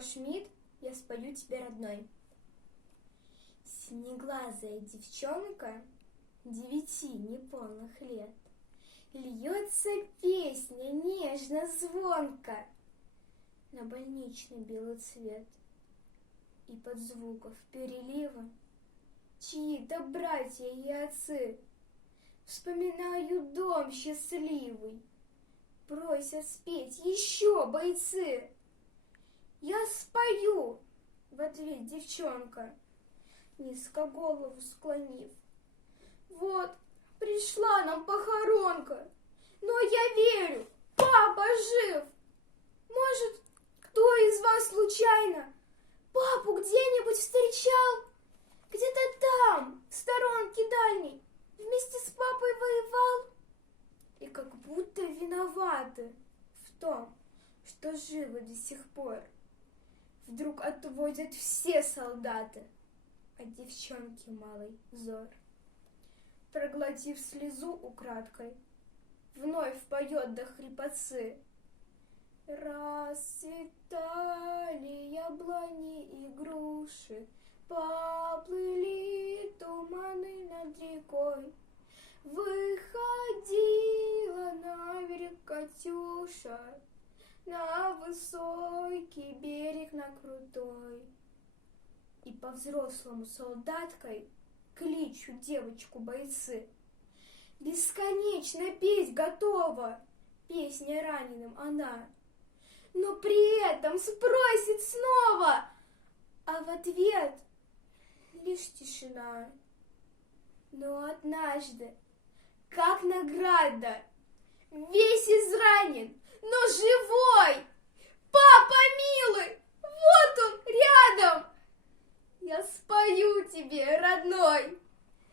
Шмидт, я спою тебе, родной. Синеглазая девчонка 9 неполных лет, льется песня нежно-звонко на больничный белый цвет. И под звуков перелива чьи-то братья и отцы вспоминают дом счастливый, просят спеть еще бойцы. Я спою, в ответ девчонка, низко голову склонив. Вот пришла нам похоронка, но я верю, папа жив. Может, кто из вас случайно папу где-нибудь встречал? Где-то там, в сторонке дальней, вместе с папой воевал? И как будто виноваты в том, что живы до сих пор, вдруг отводят все солдаты от девчонки малой взор. Проглотив слезу украдкой, вновь поет до хрипотцы. Расцветали яблони и груши, поплыли туманы над рекой. Выходила на берег Катюша, на высокий берег, на крутой. И по-взрослому солдаткой кличут девочку бойцы. Бесконечно петь готова песня раненым она, но при этом спросит снова, а в ответ лишь тишина. Но однажды, как награда, весь изранен, но живой, папа милый, вот он рядом. Я спою тебе, родной.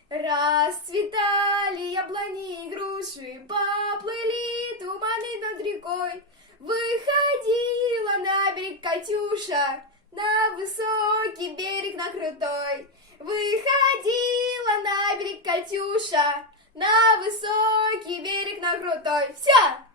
Расцветали яблони и груши, поплыли туманы над рекой. Выходила на берег Катюша, на высокий берег, на крутой. Выходила на берег Катюша, на высокий берег, на крутой. Все!